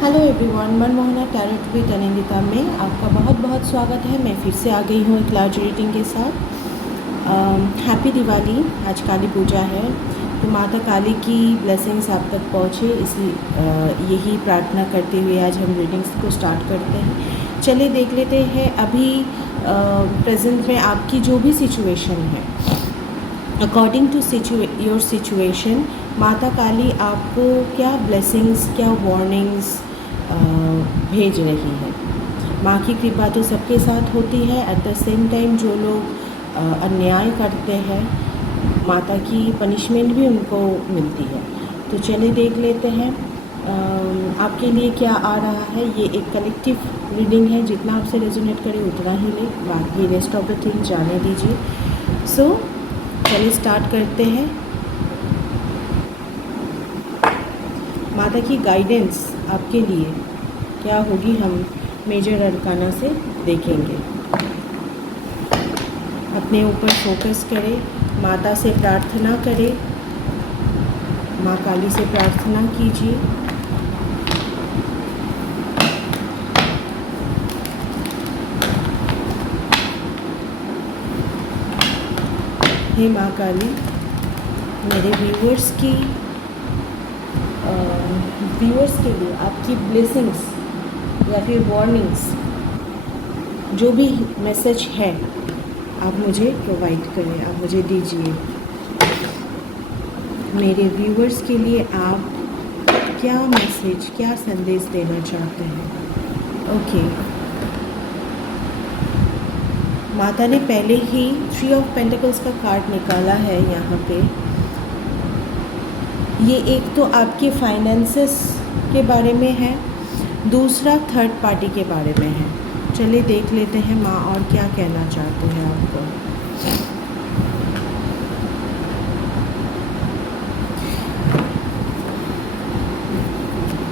Hello everyone, Manmohana tarot with Anindita में आपका बहुत बहुत स्वागत है। मैं फिर से आ गई हूँ एक लार्ज रीडिंग के साथ। हैप्पी दिवाली। आज काली पूजा है, तो माता काली की ब्लेसिंग्स आप तक पहुँचे, यही प्रार्थना करते हुए आज हम रीडिंग्स को स्टार्ट करते हैं। चलिए देख लेते हैं अभी प्रेजेंट में आपकी जो भी सिचुएशन है, अकॉर्डिंग टू योर सिचुएशन माता काली आपको क्या ब्लेसिंग्स, क्या वार्निंग्स भेज रही है। माँ की कृपा तो सबके साथ होती है। एट द सेम टाइम जो लोग अन्याय करते हैं, माता की पनिशमेंट भी उनको मिलती है। तो चलिए देख लेते हैं आपके लिए क्या आ रहा है। ये एक कलेक्टिव रीडिंग है, जितना आपसे रेजोनेट करे उतना ही ले, बाकी रेस्ट ऑफ द थिंग जाने दीजिए। सो चलिए स्टार्ट करते हैं। माता की गाइडेंस आपके लिए क्या होगी, हम मेजर अरकाना से देखेंगे। अपने ऊपर फोकस करें, माता से प्रार्थना करें, माँ काली से प्रार्थना कीजिए। हे माँ काली, मेरे व्यूअर्स के लिए आपकी ब्लेसिंग्स या फिर वार्निंग्स, जो भी मैसेज है आप मुझे प्रोवाइड करें, आप मुझे दीजिए। मेरे व्यूअर्स के लिए आप क्या मैसेज, क्या संदेश देना चाहते हैं। ओके, माता ने पहले ही 3 ऑफ पेंटिकल्स का कार्ड निकाला है यहाँ पे। ये एक तो आपके फाइनेंसेस के बारे में है, दूसरा थर्ड पार्टी के बारे में है। चलिए देख लेते हैं माँ और क्या कहना चाहते हैं आपको।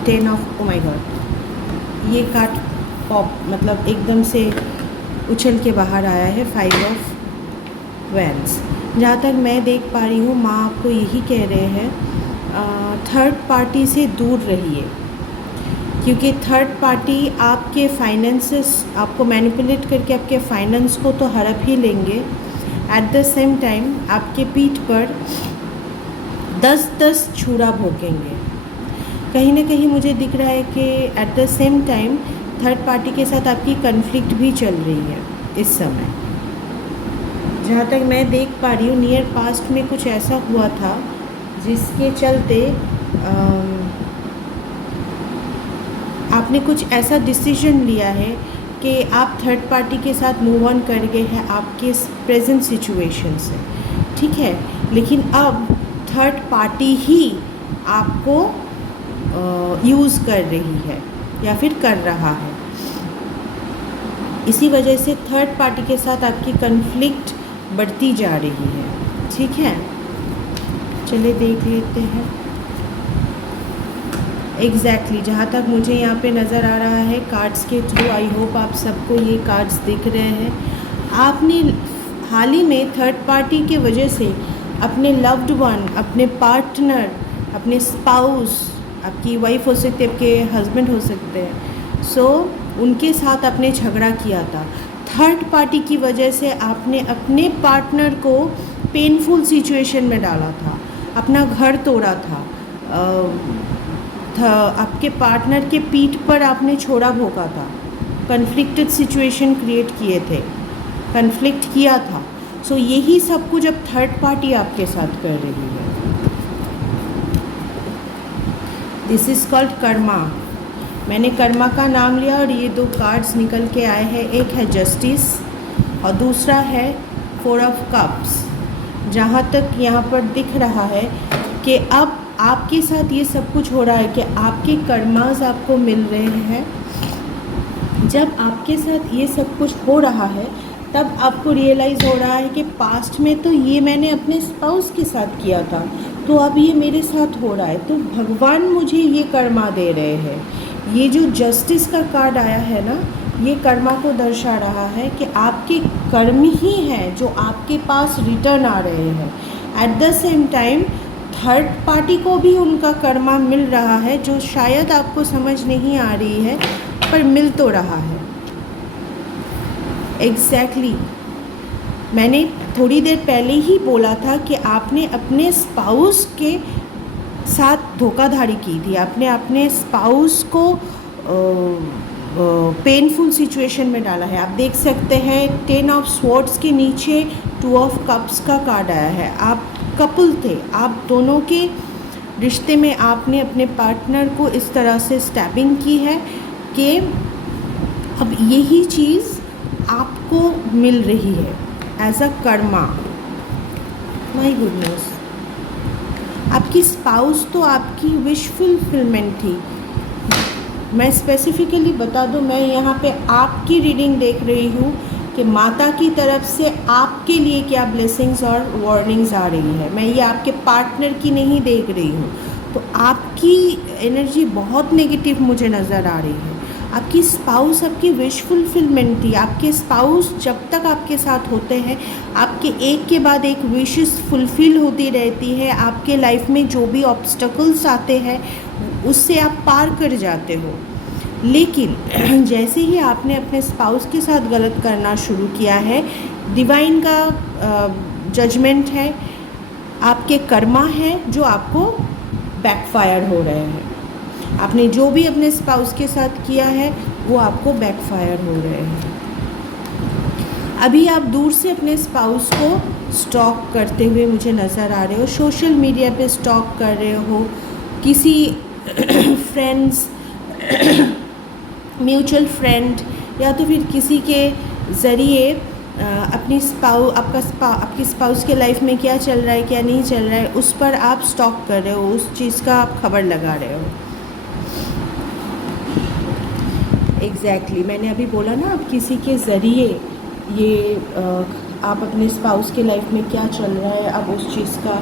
Ten of, oh my God, ये कार्ड पॉप मतलब एकदम से उछल के बाहर आया है। 5 ऑफ वैंड्स। जहाँ तक मैं देख पा रही हूँ, माँ आपको यही कह रहे हैं थर्ड पार्टी से दूर रहिए, क्योंकि थर्ड पार्टी आपके फाइनेंसेस, आपको मैनिपुलेट करके आपके फाइनेंस को तो हड़प ही लेंगे। एट द सेम टाइम आपके पीठ पर 10-10 छुरा भोंकेंगे। कहीं ना कहीं मुझे दिख रहा है कि at the same time third party के साथ आपकी कन्फ्लिक्ट भी चल रही है इस समय। जहाँ तक मैं देख पा रही हूँ, नियर पास्ट में कुछ ऐसा हुआ था जिसके चलते आपने कुछ ऐसा डिसीजन लिया है कि आप थर्ड पार्टी के साथ मूव ऑन कर गए हैं आपके प्रेजेंट सिचुएशन से, ठीक है। लेकिन अब थर्ड पार्टी ही आपको यूज़ कर रही है या फिर कर रहा है। इसी वजह से थर्ड पार्टी के साथ आपकी कन्फ्लिक्ट बढ़ती जा रही है, ठीक है। चलिए देख लेते हैं एग्जैक्टली जहाँ तक मुझे यहाँ पे नज़र आ रहा है कार्ड्स के थ्रू। आई होप आप सबको ये कार्ड्स दिख रहे हैं। आपने हाल ही में थर्ड पार्टी के वजह से अपने लव्ड वन, अपने पार्टनर, अपने स्पाउस, आपकी वाइफ हो सकती है, आपके हस्बैंड हो सकते हैं, सो उनके साथ आपने झगड़ा किया था। थर्ड पार्टी की वजह से आपने अपने पार्टनर को पेनफुल सिचुएशन में डाला था, अपना घर तोड़ा था, आपके पार्टनर के पीठ पर आपने छोड़ा भोंका था, कन्फ्लिक्टेड सिचुएशन क्रिएट किए थे, कन्फ्लिक्ट किया था। सो यही सब कुछ अब थर्ड पार्टी आपके साथ कर रही है। This is called Karma. मैंने कर्मा का नाम लिया और ये 2 कार्ड्स निकल के आए हैं। एक है जस्टिस और दूसरा है 4 ऑफ कप्स। जहाँ तक यहाँ पर दिख रहा है कि अब आपके साथ ये सब कुछ हो रहा है कि आपके कर्मास आपको मिल रहे हैं। जब आपके साथ ये सब कुछ हो रहा है, तब आपको रियलाइज़ हो रहा है कि पास्ट में तो ये मैंने अपने स्पाउस के साथ किया था, तो अब ये मेरे साथ हो रहा है, तो भगवान मुझे ये कर्मा दे रहे हैं। ये जो जस्टिस का कार्ड आया है ना, ये कर्मा को दर्शा रहा है कि आपके कर्म ही हैं जो आपके पास रिटर्न आ रहे हैं। At the same time third party को भी उनका कर्मा मिल रहा है, जो शायद आपको समझ नहीं आ रही है, पर मिल तो रहा है। एग्जैक्टली मैंने थोड़ी देर पहले ही बोला था कि आपने अपने स्पाउस के साथ धोखाधड़ी की थी, आपने अपने स्पाउस को पेनफुल सिचुएशन में डाला है। आप देख सकते हैं 10 ऑफ स्वॉर्ड्स के नीचे 2 ऑफ कप्स का कार्ड आया है। आप कपल थे, आप दोनों के रिश्ते में आपने अपने पार्टनर को इस तरह से स्टैबिंग की है कि अब यही चीज़ आपको मिल रही है as a karma. My goodness, आपकी स्पाउस तो आपकी विश फुलफिलमेंट थी। मैं स्पेसिफिकली बता दूं, मैं यहाँ पे आपकी रीडिंग देख रही हूँ कि माता की तरफ से आपके लिए क्या ब्लेसिंग्स और वार्निंग्स आ रही है। मैं ये आपके पार्टनर की नहीं देख रही हूँ। तो आपकी एनर्जी बहुत नेगेटिव मुझे नज़र आ रही है। आपकी स्पाउस आपकी विश फुलफिलमेंट थी। आपके स्पाउस जब तक आपके साथ होते हैं, आपके एक के बाद एक विशेस फुलफिल होती रहती है। आपके लाइफ में जो भी ऑब्स्टकल्स आते हैं उससे आप पार कर जाते हो। लेकिन जैसे ही आपने अपने स्पाउस के साथ गलत करना शुरू किया है, डिवाइन का जजमेंट है, आपके कर्मा हैं जो आपको बैकफायर हो रहे हैं। आपने जो भी अपने स्पाउस के साथ किया है वो आपको बैकफायर हो रहे हैं। अभी आप दूर से अपने स्पाउस को स्टॉक करते हुए मुझे नज़र आ रहे हो। सोशल मीडिया पे स्टॉक कर रहे हो, किसी फ्रेंड्स, म्यूचुअल फ्रेंड या तो फिर किसी के ज़रिए अपनी आपकी स्पाउस के लाइफ में क्या चल रहा है क्या नहीं चल रहा है उस पर आप स्टॉक कर रहे हो, उस चीज़ का आप खबर लगा रहे हो। एग्जैक्टली मैंने अभी बोला ना, आप किसी के ज़रिए ये आप अपने स्पाउस के लाइफ में क्या चल रहा है आप उस चीज़ का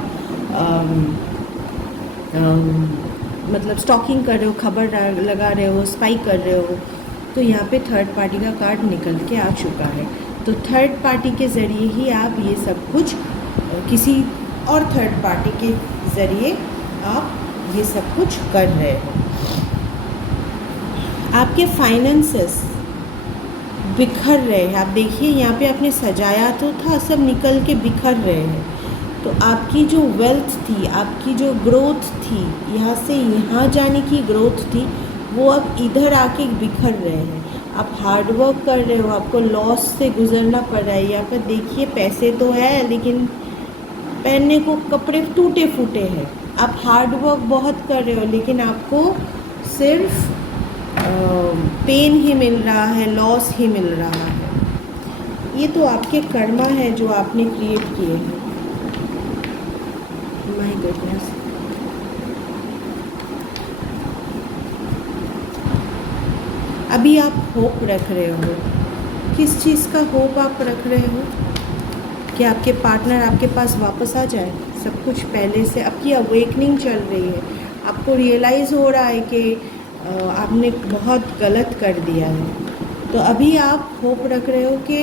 मतलब स्टॉकिंग कर रहे हो, खबर लगा रहे हो, स्पाई कर रहे हो। तो यहाँ पे थर्ड पार्टी का कार्ड निकल के आ चुका है। तो थर्ड पार्टी के ज़रिए ही आप ये सब कुछ किसी और थर्ड पार्टी के ज़रिए आप ये सब कुछ कर रहे हो। आपके फाइनेंसेस बिखर रहे हैं। आप देखिए यहाँ पे आपने सजाया तो था, सब निकल के बिखर रहे हैं। तो आपकी जो वेल्थ थी, आपकी जो ग्रोथ थी, यहाँ से यहाँ जाने की ग्रोथ थी, वो अब इधर आके बिखर रहे हैं। आप हार्ड वर्क कर रहे हो, आपको लॉस से गुजरना पड़ रहा है। यहाँ पर देखिए पैसे तो है लेकिन पहनने को कपड़े टूटे फूटे हैं। आप हार्ड वर्क बहुत कर रहे हो लेकिन आपको सिर्फ पेन ही मिल रहा है, लॉस ही मिल रहा है। ये तो आपके कर्मा है जो आपने क्रिएट किए हैं। माय गुडनेस, अभी आप होप रख रहे हो। किस चीज़ का होप आप रख रहे हो? कि आपके पार्टनर आपके पास वापस आ जाए, सब कुछ पहले से। आपकी अवेकनिंग चल रही है, आपको रियलाइज़ हो रहा है कि आपने बहुत गलत कर दिया है। तो अभी आप होप रख रहे हो कि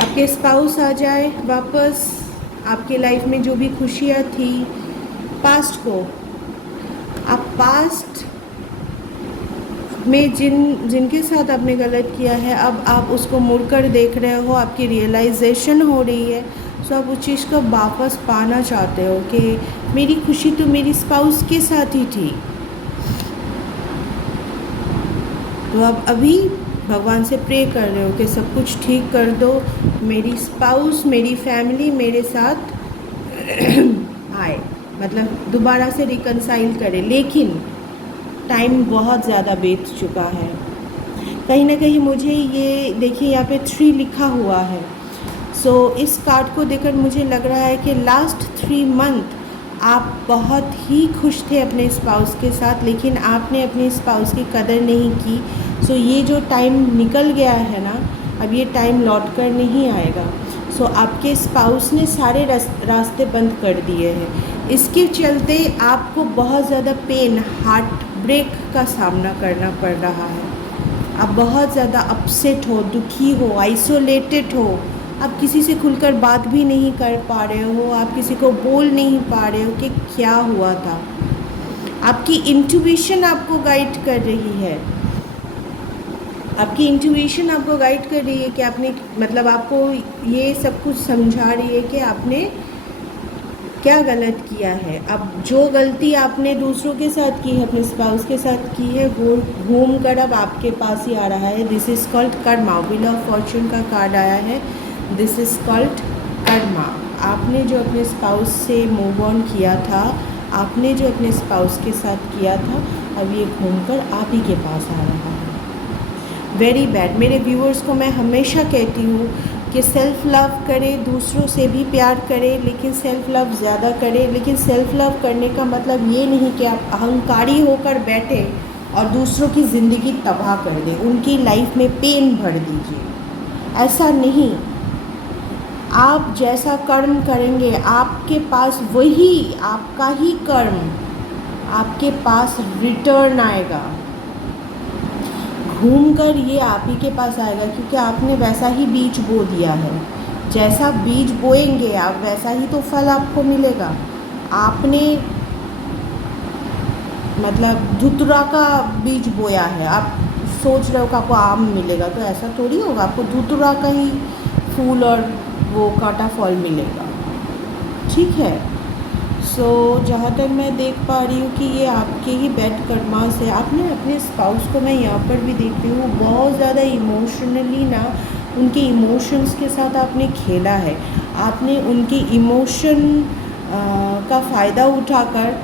आपके स्पाउस आ जाए वापस, आपके लाइफ में जो भी खुशियाँ थी पास्ट को, आप पास्ट में जिनके साथ आपने गलत किया है अब आप उसको मुड़कर देख रहे हो, आपकी रियलाइजेशन हो रही है। सो आप उस चीज़ को वापस पाना चाहते हो कि मेरी खुशी तो मेरी स्पाउस के साथ ही थी। तो आप अभी भगवान से प्रे कर रहे हो कि सब कुछ ठीक कर दो, मेरी स्पाउस, मेरी फैमिली मेरे साथ आए, मतलब दोबारा से रिकनसाइल करे। लेकिन टाइम बहुत ज़्यादा बीत चुका है। कहीं ना कहीं मुझे ये देखिए यहाँ पे 3 लिखा हुआ है। सो इस कार्ड को देखकर मुझे लग रहा है कि लास्ट 3 मंथ आप बहुत ही खुश थे अपने स्पाउस के साथ, लेकिन आपने अपने स्पाउस की कदर नहीं की। सो ये जो टाइम निकल गया है ना, अब ये टाइम लौट कर नहीं आएगा। सो आपके स्पाउस ने सारे रास्ते बंद कर दिए हैं। इसके चलते आपको बहुत ज़्यादा पेन, हार्ट ब्रेक का सामना करना पड़ रहा है। आप बहुत ज़्यादा अपसेट हो, दुखी हो, आइसोलेटेड हो, आप किसी से खुलकर बात भी नहीं कर पा रहे हो, आप किसी को बोल नहीं पा रहे हो कि क्या हुआ था। आपकी इंट्यूशन आपको गाइड कर रही है, आपकी इंट्यूशन आपको गाइड कर रही है कि आपने मतलब आपको ये सब कुछ समझा रही है कि आपने क्या गलत किया है। अब जो गलती आपने दूसरों के साथ की है, अपने स्पाउस के साथ की है, वो घूम कर अब आपके पास ही आ रहा है। This is called Karma. Wheel of Fortune का कार्ड आया है, दिस इज़ कॉल्ड कर्मा। आपने जो अपने स्पाउस से मूव ऑन किया था, आपने जो अपने स्पाउस के साथ किया था, अब ये घूमकर आप ही के पास आ रहा है। Very bad. मेरे व्यूअर्स को मैं हमेशा कहती हूँ कि सेल्फ़ लव करें, दूसरों से भी प्यार करें, लेकिन सेल्फ़ लव ज़्यादा करें। लेकिन सेल्फ़ लव करने का मतलब ये नहीं कि आप अहंकारी होकर बैठे और दूसरों की ज़िंदगी तबाह कर दें, उनकी लाइफ में पेन भर दीजिए। ऐसा नहीं। आप जैसा कर्म करेंगे, आपके पास वही आपका ही कर्म आपके पास रिटर्न आएगा। घूमकर ये आप ही के पास आएगा, क्योंकि आपने वैसा ही बीज बो दिया है। जैसा बीज बोएंगे आप, वैसा ही तो फल आपको मिलेगा। आपने मतलब धुतरा का बीज बोया है, आप सोच रहे हो कि आपको आम मिलेगा, तो ऐसा थोड़ी होगा। आपको धुतरा का ही फूल और वो कांटा फल मिलेगा। ठीक है। सो जहाँ तक मैं देख पा रही हूँ कि ये आपके ही बैड कर्मास है। आपने अपने स्पाउस को, मैं यहाँ पर भी देख रही हूँ, बहुत ज़्यादा इमोशनली ना, उनके इमोशंस के साथ आपने खेला है। आपने उनके इमोशन का फ़ायदा उठाकर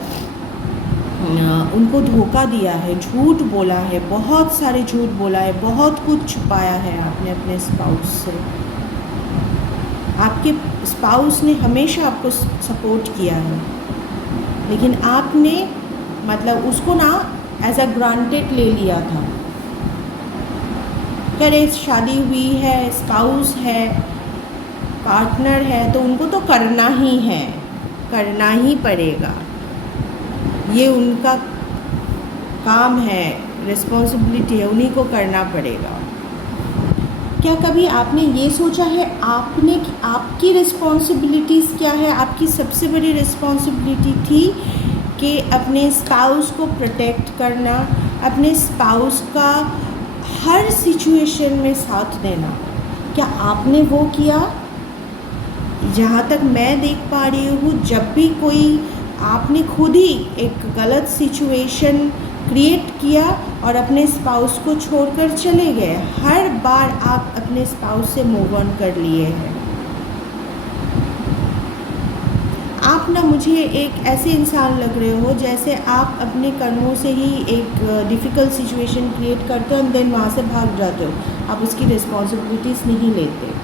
उनको धोखा दिया है, झूठ बोला है, बहुत सारे झूठ बोला है, बहुत कुछ छुपाया है आपने अपने स्पाउस से। आपके स्पाउस ने हमेशा आपको सपोर्ट किया है, लेकिन आपने मतलब उसको ना एज अ ग्रांटेड ले लिया था। करे शादी हुई है, स्पाउस है, पार्टनर है, तो उनको तो करना ही है, करना ही पड़ेगा। ये उनका काम है, रिस्पॉन्सिबिलिटी है, उन्हीं को करना पड़ेगा। क्या कभी आपने ये सोचा है आपकी रिस्पॉन्सिबिलिटीज़ क्या है? आपकी सबसे बड़ी रिस्पॉन्सिबिलिटी थी कि अपने स्पाउस को प्रोटेक्ट करना, अपने स्पाउस का हर सिचुएशन में साथ देना। क्या आपने वो किया? जहाँ तक मैं देख पा रही हूँ, जब भी कोई आपने खुद ही एक गलत सिचुएशन क्रिएट किया और अपने स्पाउस को छोड़कर चले गए, हर बार आप अपने स्पाउस से मूव ऑन कर लिए हैं। आप ना मुझे एक ऐसे इंसान लग रहे हो जैसे आप अपने कर्मों से ही एक डिफ़िकल्ट सिचुएशन क्रिएट करते हो एंड देन वहाँ से भाग जाते हो। आप उसकी रिस्पॉन्सिबिलिटीज़ नहीं लेते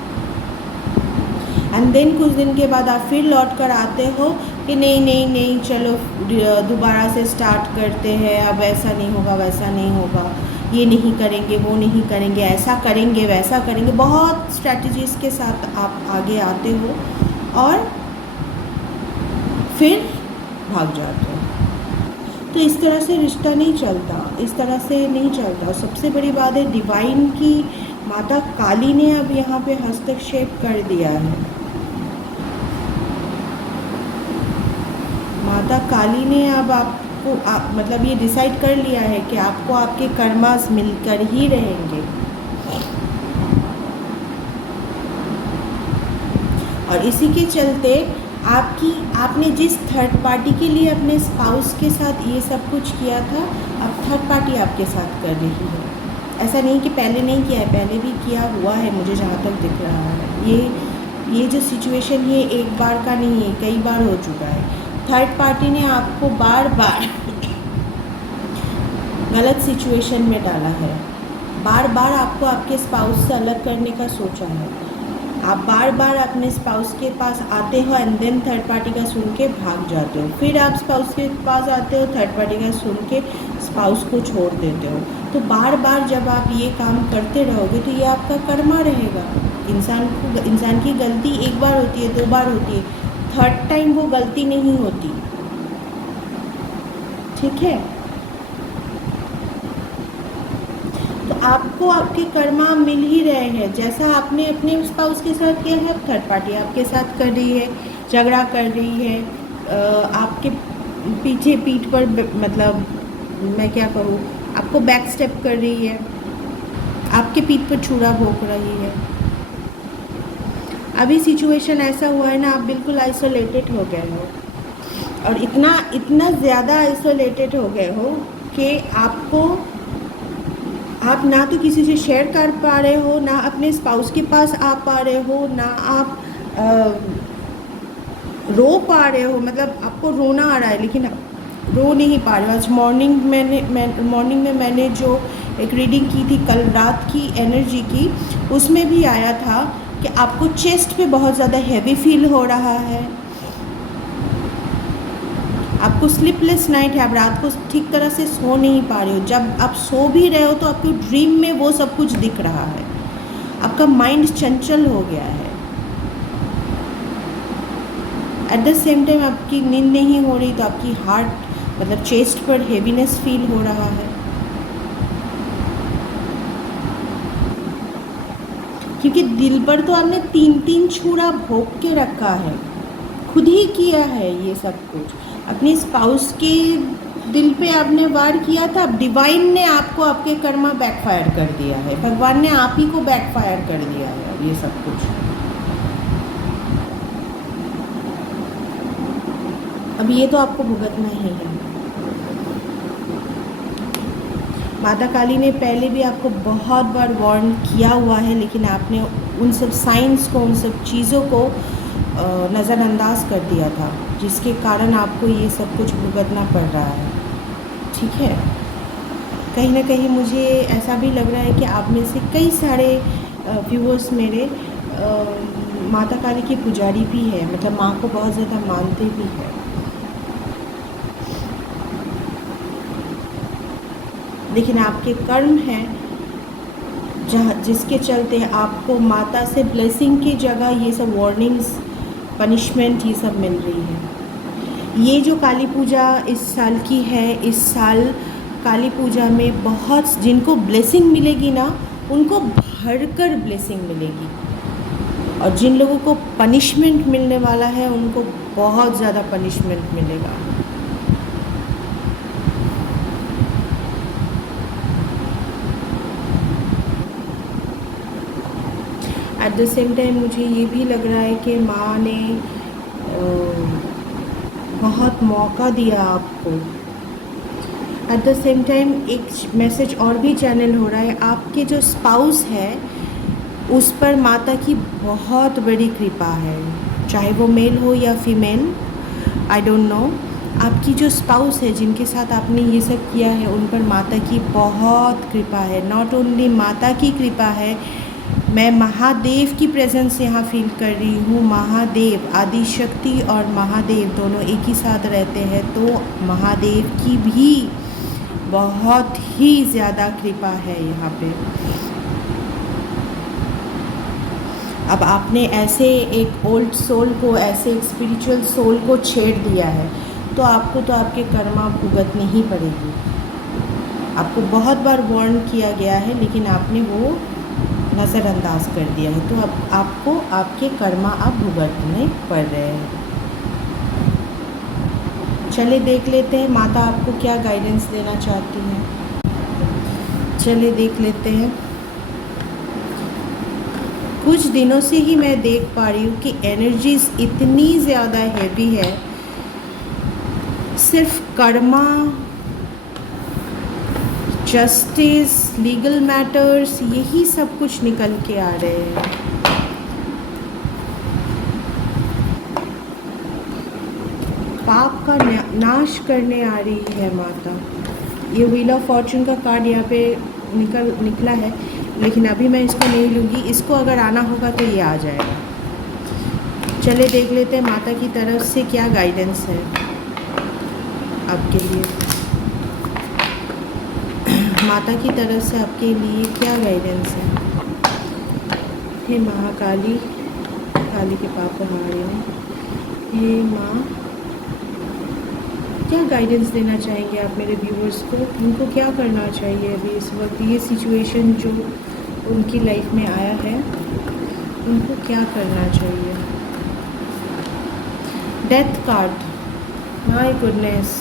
एंड देन कुछ दिन के बाद आप फिर लौट कर आते हो कि नहीं नहीं नहीं, चलो दोबारा से स्टार्ट करते हैं, अब ऐसा नहीं होगा, वैसा नहीं होगा, ये नहीं करेंगे, वो नहीं करेंगे, ऐसा करेंगे, वैसा करेंगे। बहुत स्ट्रैटेजीज़ के साथ आप आगे आते हो और फिर भाग जाते हो। तो इस तरह से रिश्ता नहीं चलता, इस तरह से नहीं चलता। और सबसे बड़ी बात है, डिवाइन की माता काली ने अब यहाँ पे हस्तक्षेप कर दिया है। माता काली ने अब आपको मतलब ये डिसाइड कर लिया है कि आपको आपके कर्मास मिलकर ही रहेंगे। और इसी के चलते आपने जिस थर्ड पार्टी के लिए अपने स्पाउस के साथ ये सब कुछ किया था, अब थर्ड पार्टी आपके साथ कर रही है। ऐसा नहीं कि पहले नहीं किया है, पहले भी किया हुआ है, मुझे जहाँ तक दिख रहा है। ये जो सिचुएशन ये एक बार का नहीं है, कई बार हो चुका है। थर्ड पार्टी ने आपको बार बार गलत सिचुएशन में डाला है, बार बार आपको आपके स्पाउस से अलग करने का सोचा है। आप बार बार अपने स्पाउस के पास आते हो एंड देन थर्ड पार्टी का सुन के भाग जाते हो, फिर आप स्पाउस के पास आते हो, थर्ड पार्टी का सुन के स्पाउस को छोड़ देते हो। तो बार बार जब आप ये काम करते रहोगे तो ये आपका कर्मा रहेगा। इंसान की गलती एक बार होती है, दो बार होती है, थर्ड टाइम वो गलती नहीं होती। ठीक है। तो आपको आपके कर्मा मिल ही रहे हैं। जैसा आपने अपने स्पाउस के साथ किया है, थर्ड पार्टी आपके साथ कर रही है, झगड़ा कर रही है, आपके पीठ पर मतलब मैं क्या कहूँ, आपको बैक स्टेप कर रही है, आपके पीठ पर छुरा भोंक रही है। अभी सिचुएशन ऐसा हुआ है ना, आप बिल्कुल आइसोलेटेड हो गए हो, और इतना ज़्यादा आइसोलेटेड हो गए हो कि आप ना तो किसी से शेयर कर पा रहे हो, ना अपने स्पाउस के पास आ पा रहे हो, ना आप रो पा रहे हो। मतलब आपको रोना आ रहा है लेकिन रो नहीं पा रहे हो। आज मॉर्निंग में मैंने जो एक रीडिंग की थी कल रात की एनर्जी की, उसमें भी आया था कि आपको चेस्ट पे बहुत ज़्यादा हैवी फील हो रहा है, आपको स्लीपलेस नाइट है, आप रात को ठीक तरह से सो नहीं पा रहे हो। जब आप सो भी रहे हो तो आपको ड्रीम में वो सब कुछ दिख रहा है, आपका माइंड चंचल हो गया है। एट द सेम टाइम आपकी नींद नहीं हो रही तो आपकी हार्ट मतलब चेस्ट पर हेवीनेस फील हो रहा है, क्योंकि दिल पर तो आपने 3 छुरा भोंक के रखा है, खुद ही किया है ये सब कुछ। अपने स्पाउस के दिल पे आपने वार किया था, डिवाइन ने आपको आपके कर्मा बैकफायर कर दिया है, भगवान ने आप ही को बैकफायर कर दिया है ये सब कुछ। अब ये तो आपको भुगतना ही है। माता काली ने पहले भी आपको बहुत बार वार्न किया हुआ है, लेकिन आपने उन सब साइंस को, उन सब चीज़ों को नज़रअंदाज कर दिया था, जिसके कारण आपको ये सब कुछ भुगतना पड़ रहा है। ठीक है, कहीं ना कहीं मुझे ऐसा भी लग रहा है कि आप में से कई सारे व्यूअर्स मेरे माता काली के पुजारी भी है, मतलब माँ को बहुत ज़्यादा मानते भी हैं। लेकिन आपके कर्म हैं जिसके चलते आपको माता से ब्लेसिंग की जगह ये सब वार्निंग्स, पनिशमेंट ये सब मिल रही है। ये जो काली पूजा इस साल की है, इस साल काली पूजा में बहुत जिनको ब्लेसिंग मिलेगी ना, उनको भरकर ब्लेसिंग मिलेगी, और जिन लोगों को पनिशमेंट मिलने वाला है उनको बहुत ज़्यादा पनिशमेंट मिलेगा। एट द सेम टाइम मुझे ये भी लग रहा है कि माँ ने बहुत मौका दिया आपको। एट द सेम टाइम एक मैसेज और भी चैनल हो रहा है, आपके जो स्पाउस है उस पर माता की बहुत बड़ी कृपा है, चाहे वो मेल हो या फीमेल, आई डोंट नो। आपकी जो स्पाउस है जिनके साथ आपने ये सब किया है, उन पर माता की बहुत कृपा है। नॉट ओनली माता की कृपा है, मैं महादेव की प्रेजेंस यहाँ फील कर रही हूँ। महादेव, आदि शक्ति और महादेव दोनों एक ही साथ रहते हैं, तो महादेव की भी बहुत ही ज़्यादा कृपा है यहाँ पे। अब आपने ऐसे एक ओल्ड सोल को, ऐसे एक स्पिरिचुअल सोल को छेड़ दिया है, तो आपको तो आपके कर्मा भुगतनी ही पड़ेगी। आपको बहुत बार वार्न किया गया है, लेकिन आपने वो नज़रअंदाज कर दिया है, तो अब आपको आपके कर्मा अब भुगतने पड़ रहे हैं। चलिए देख लेते हैं माता आपको क्या गाइडेंस देना चाहती हैं। चलिए देख लेते हैं। कुछ दिनों से ही मैं देख पा रही हूँ कि एनर्जीज इतनी ज़्यादा हैवी है, सिर्फ कर्मा, जस्टिस, लीगल मैटर्स, यही सब कुछ निकल के आ रहे हैं। पाप का नाश करने आ रही है माता। ये व्हील ऑफ फॉर्चून का कार्ड यहाँ पे निकला है, लेकिन अभी मैं इसको नहीं लूँगी, इसको अगर आना होगा तो ये आ जाएगा। चलिए देख लेते हैं माता की तरफ से क्या गाइडेंस है आपके लिए। माता की तरफ से आपके लिए क्या गाइडेंस है। हे महाकाली, काली के पाप हारे, हे माँ, क्या गाइडेंस देना चाहेंगे आप मेरे व्यूवर्स को? उनको क्या करना चाहिए अभी इस वक्त, ये सिचुएशन जो उनकी लाइफ में आया है, उनको क्या करना चाहिए? Death card, my goodness,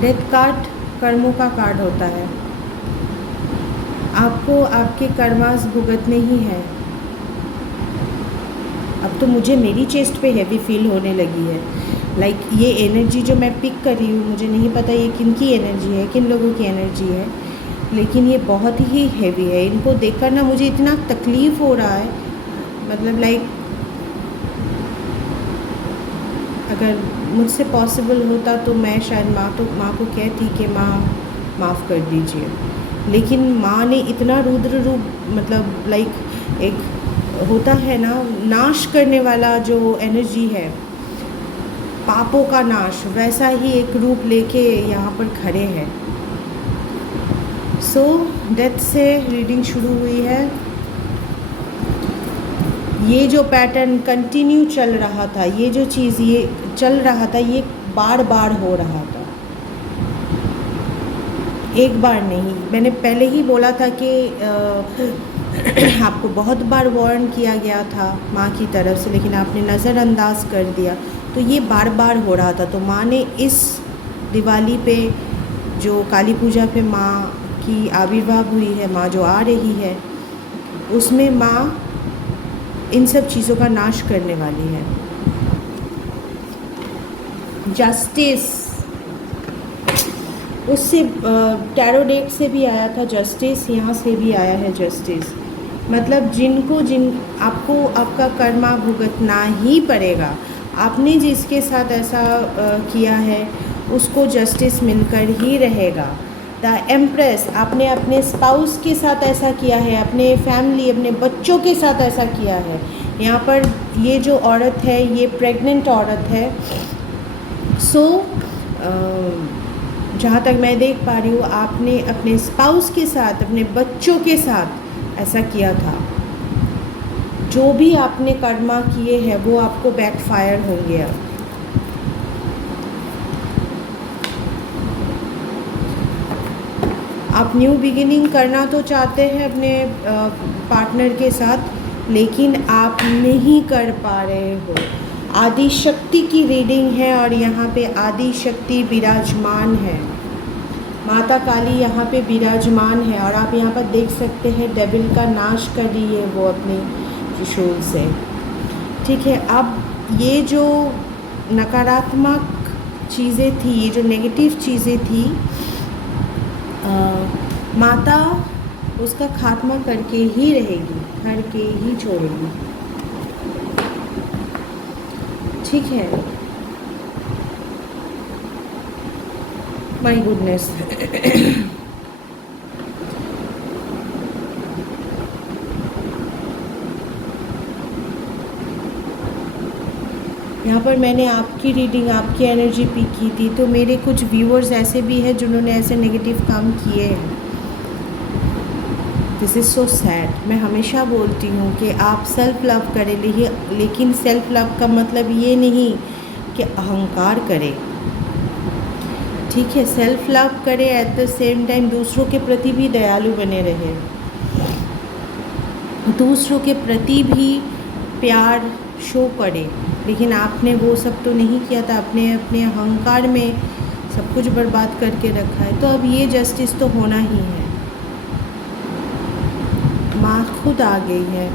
death card कर्मों का कार्ड होता है। आपको आपके कर्मास भुगतने ही हैं। अब तो मुझे मेरी चेस्ट पे हैवी फील होने लगी है। लाइक ये एनर्जी जो मैं पिक कर रही हूँ, मुझे नहीं पता ये किन की एनर्जी है, किन लोगों की एनर्जी है, लेकिन ये बहुत ही हैवी है। इनको देखकर ना मुझे इतना तकलीफ़ हो रहा है, मतलब लाइक अगर मुझसे पॉसिबल होता तो मैं शायद माँ को कहती कि माँ माफ़ कर दीजिए, लेकिन माँ ने इतना रुद्र रूप, मतलब लाइक एक होता है ना नाश करने वाला जो एनर्जी है, पापों का नाश, वैसा ही एक रूप लेके यहाँ पर खड़े हैं। सो डेथ से रीडिंग शुरू हुई है। ये जो पैटर्न कंटिन्यू चल रहा था, ये जो चीज़ ये चल रहा था, ये बार बार हो रहा था, एक बार नहीं। मैंने पहले ही बोला था कि आपको बहुत बार वार्न किया गया था माँ की तरफ से, लेकिन आपने नज़रअंदाज कर दिया, तो ये बार बार हो रहा था। तो माँ ने इस दिवाली पे जो काली पूजा पे माँ की आविर्भाव हुई है, माँ जो आ रही है, उसमें माँ इन सब चीज़ों का नाश करने वाली है। जस्टिस, उससे टैरो डेक से भी आया था जस्टिस, यहाँ से भी आया है जस्टिस। मतलब आपको आपका कर्मा भुगतना ही पड़ेगा। आपने जिसके साथ ऐसा किया है उसको जस्टिस मिलकर ही रहेगा। द एम्प्रेस, आपने अपने स्पाउस के साथ ऐसा किया है, अपने फैमिली, अपने बच्चों के साथ ऐसा किया है। यहाँ पर ये जो औरत है, ये प्रेग्नेंट औरत है। सो जहाँ तक मैं देख पा रही हूँ, आपने अपने स्पाउस के साथ, अपने बच्चों के साथ ऐसा किया था। जो भी आपने कर्मा किए हैं वो आपको बैकफायर होंगे। आप न्यू बिगिनिंग करना तो चाहते हैं अपने पार्टनर के साथ, लेकिन आप नहीं कर पा रहे हो। आदि शक्ति की रीडिंग है और यहाँ पे आदि शक्ति विराजमान है, माता काली यहाँ पे विराजमान है। और आप यहाँ पर देख सकते हैं डेविल का नाश कर रही है वो अपने त्रिशूल से। ठीक है, अब ये जो नकारात्मक चीज़ें थी, ये जो नेगेटिव चीज़ें थी, माता उसका खात्मा करके ही रहेगी, करके ही छोड़ेगी। ठीक है, माय गुडनेस। यहाँ पर मैंने आपकी रीडिंग, आपकी एनर्जी पिक की थी, तो मेरे कुछ व्यूअर्स ऐसे भी हैं जिन्होंने ऐसे नेगेटिव काम किए हैं। This is so sad. मैं हमेशा बोलती हूँ कि आप सेल्फ़ लव करें, लेकिन सेल्फ़ लव का मतलब ये नहीं कि अहंकार करें। ठीक है, सेल्फ़ लव करें, एट द सेम टाइम दूसरों के प्रति भी दयालु बने रहें, दूसरों के प्रति भी प्यार शो करें। लेकिन आपने वो सब तो नहीं किया था, आपने अपने अहंकार में सब कुछ बर्बाद करके रखा है। तो अब ये जस्टिस तो होना ही है। माँ खुद आ गई है।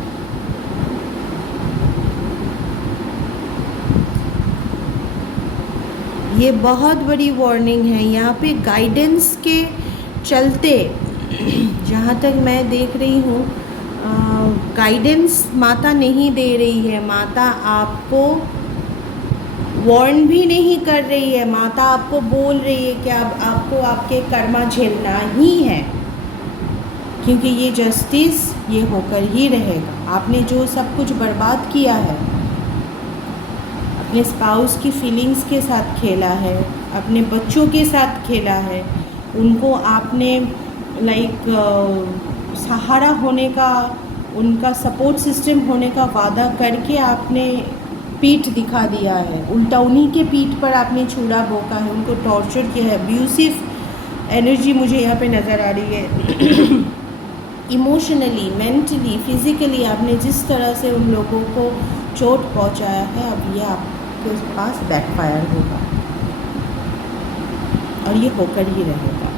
ये बहुत बड़ी वार्निंग है। यहाँ पे गाइडेंस के चलते, जहाँ तक मैं देख रही हूँ, गाइडेंस माता नहीं दे रही है। माता आपको वार्न भी नहीं कर रही है। माता आपको बोल रही है कि अब आपको आपके कर्मा झेलना ही है, क्योंकि ये जस्टिस ये होकर ही रहेगा। आपने जो सब कुछ बर्बाद किया है, अपने स्पाउस की फीलिंग्स के साथ खेला है, अपने बच्चों के साथ खेला है, उनको आपने लाइक सहारा होने का उनका सपोर्ट सिस्टम होने का वादा करके आपने पीठ दिखा दिया है, उल्टा उन्हीं के पीठ पर आपने छुरा भोंका है, उनको टॉर्चर किया है। अब्यूसिव एनर्जी मुझे यहाँ पे नज़र आ रही है। इमोशनली, मेंटली, फिज़िकली आपने जिस तरह से उन लोगों को चोट पहुँचाया है, अब ये आपके पास बैकफायर होगा और ये होकर ही रहेगा।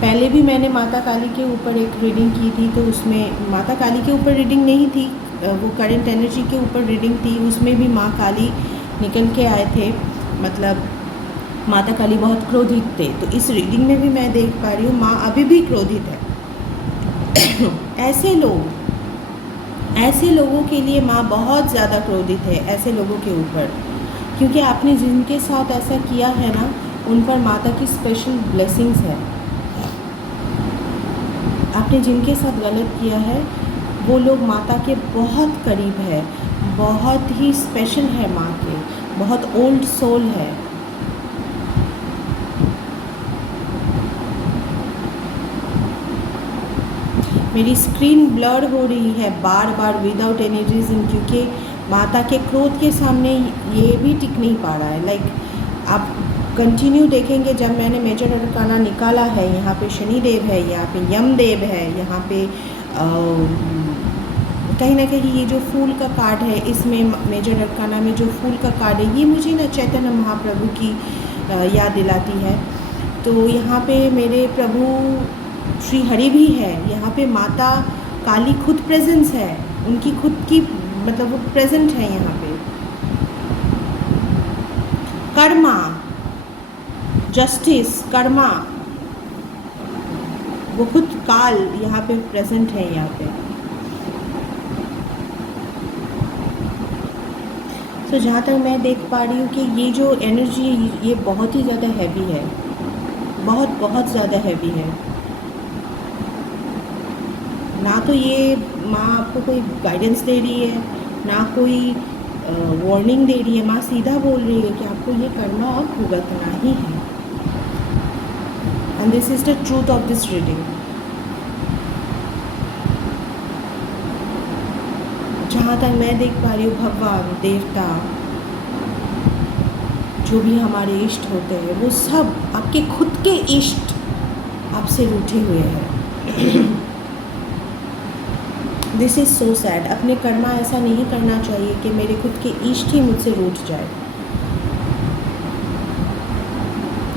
पहले भी मैंने माता काली के ऊपर एक रीडिंग की थी, तो उसमें माता काली के ऊपर रीडिंग नहीं थी, वो करंट एनर्जी के ऊपर रीडिंग थी। उसमें भी माँ काली निकल के आए थे, मतलब माता काली बहुत क्रोधित थे। तो इस रीडिंग में भी मैं देख पा रही हूँ माँ अभी भी क्रोधित है। ऐसे लोगों के लिए माँ बहुत ज़्यादा क्रोधित है, ऐसे लोगों के ऊपर, क्योंकि आपने जिनके साथ ऐसा किया है ना, उन पर माता की स्पेशल ब्लेसिंग्स है। आपने जिनके साथ गलत किया है वो लोग माता के बहुत करीब है, बहुत ही स्पेशल है माँ के, बहुत ओल्ड सोल है। मेरी स्क्रीन ब्लर हो रही है बार बार विदाउट एनी रीज़न, क्योंकि माता के क्रोध के सामने ये भी टिक नहीं पा रहा है। लाइक आप कंटिन्यू देखेंगे, जब मैंने मेजर अरकाना निकाला है, यहाँ पे शनिदेव है, यहाँ पे यमदेव है, यहाँ पे कहीं ना कहीं ये जो फूल का कार्ड है, इसमें मेजर अरकाना में जो फूल का कार्ड है, ये मुझे ना चैतन्य महाप्रभु की याद दिलाती है। तो यहाँ पे मेरे प्रभु श्री हरि भी है, यहाँ पे माता काली खुद प्रेजेंस है, उनकी खुद की मतलब वो प्रेजेंट है यहाँ पे। कर्मा, जस्टिस, कर्मा, वो खुद काल यहाँ पे प्रेजेंट है यहाँ पे। तो जहाँ तक मैं देख पा रही हूँ कि ये जो एनर्जी ये बहुत ही ज़्यादा हैवी है, बहुत ज़्यादा हैवी है। ना तो ये माँ आपको कोई गाइडेंस दे रही है, ना कोई वार्निंग दे रही है, माँ सीधा बोल रही है कि आपको ये करना और भुगतना ही है। And this is the truth of this reading. जहाँ तक मैं देख पा रही हूँ, भगवान, देवता, जो भी हमारे इष्ट होते हैं, वो सब आपके खुद के इष्ट आपसे रूठे हुए हैं। This is so sad. अपने कर्मा ऐसा नहीं करना चाहिए कि मेरे खुद के इष्ट ही मुझसे रूठ जाए।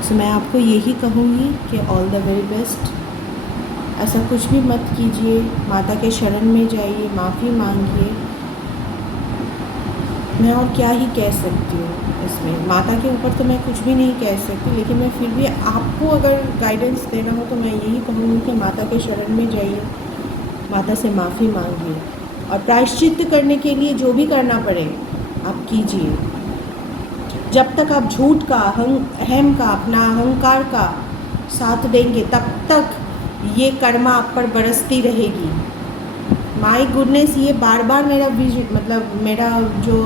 सो मैं आपको यही कहूँगी कि ऑल द वेरी बेस्ट। ऐसा कुछ भी मत कीजिए, माता के शरण में जाइए, माफ़ी मांगिए। मैं और क्या ही कह सकती हूँ इसमें, माता के ऊपर तो मैं कुछ भी नहीं कह सकती, लेकिन मैं फिर भी आपको अगर गाइडेंस देना हो तो मैं यही कहूँगी कि माता के शरण में जाइए, माता से माफ़ी मांगिए और प्रायश्चित करने के लिए जो भी करना पड़े आप कीजिए। जब तक आप झूठ का, अहम का, अपना अहंकार का साथ देंगे, तब तक ये कर्मा आप पर बरसती रहेगी। माय गुडनेस, ये बार बार मेरा मतलब मेरा जो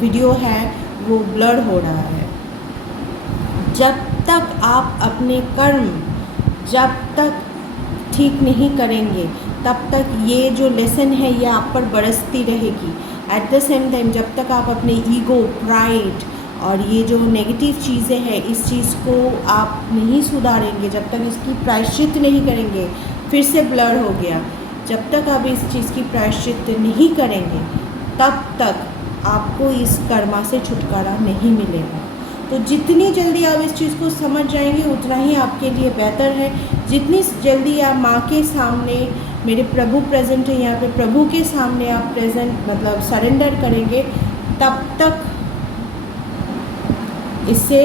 वीडियो है वो ब्लर हो रहा है। जब तक आप अपने कर्म जब तक ठीक नहीं करेंगे, तब तक ये जो लेसन है ये आप पर बरसती रहेगी। एट द सेम टाइम जब तक आप अपने ईगो, प्राइड और ये जो नेगेटिव चीज़ें हैं, इस चीज़ को आप नहीं सुधारेंगे, जब तक इसकी प्रायश्चित नहीं करेंगे, फिर से ब्लर हो गया, जब तक आप इस चीज़ की प्रायश्चित नहीं करेंगे, तब तक आपको इस कर्मा से छुटकारा नहीं मिलेगा। तो जितनी जल्दी आप इस चीज़ को समझ जाएंगे उतना ही आपके लिए बेहतर है। जितनी जल्दी आप माँ के सामने, मेरे प्रभु प्रेजेंट है यहाँ पे, प्रभु के सामने आप प्रेजेंट मतलब सरेंडर करेंगे, तब तक इससे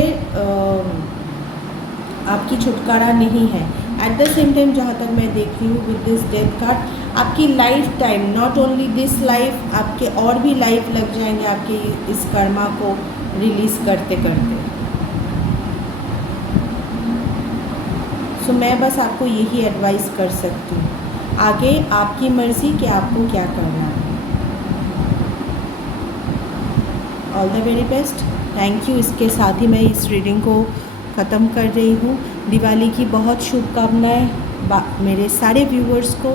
आपकी छुटकारा नहीं है। एट द सेम टाइम जहाँ तक मैं देख रही हूँ विद दिस डेथ कार्ड, आपकी life time, not only this life, आपके और भी लाइफ लग जाएंगे आपके इस कर्मा को रिलीज़ करते करते। सो मैं बस आपको यही एडवाइस कर सकती हूँ, आगे आपकी मर्ज़ी कि आपको क्या करना है। All the very best, thank you. इसके साथ ही मैं इस रीडिंग को ख़त्म कर रही हूँ। दिवाली की बहुत शुभकामनाएं। मेरे सारे व्यूवर्स को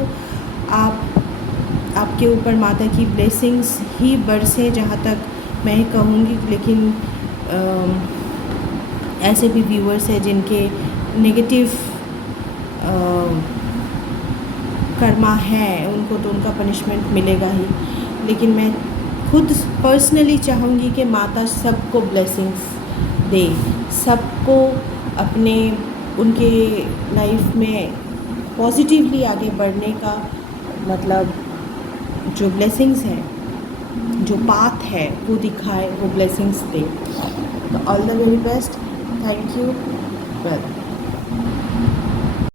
आपके ऊपर माता की ब्लेसिंग्स ही बरसे, जहाँ तक मैं कहूँगी। लेकिन ऐसे भी व्यूवर्स हैं जिनके नेगेटिव कर्मा है, उनको तो उनका पनिशमेंट मिलेगा ही। लेकिन मैं खुद पर्सनली चाहूँगी कि माता सबको ब्लेसिंग्स दे, सबको अपने उनके लाइफ में पॉजिटिवली आगे बढ़ने का मतलब जो ब्लेसिंग्स हैं, जो पाथ है वो दिखाए, वो ब्लेसिंग्स दे। तो all the very best. Thank you. Well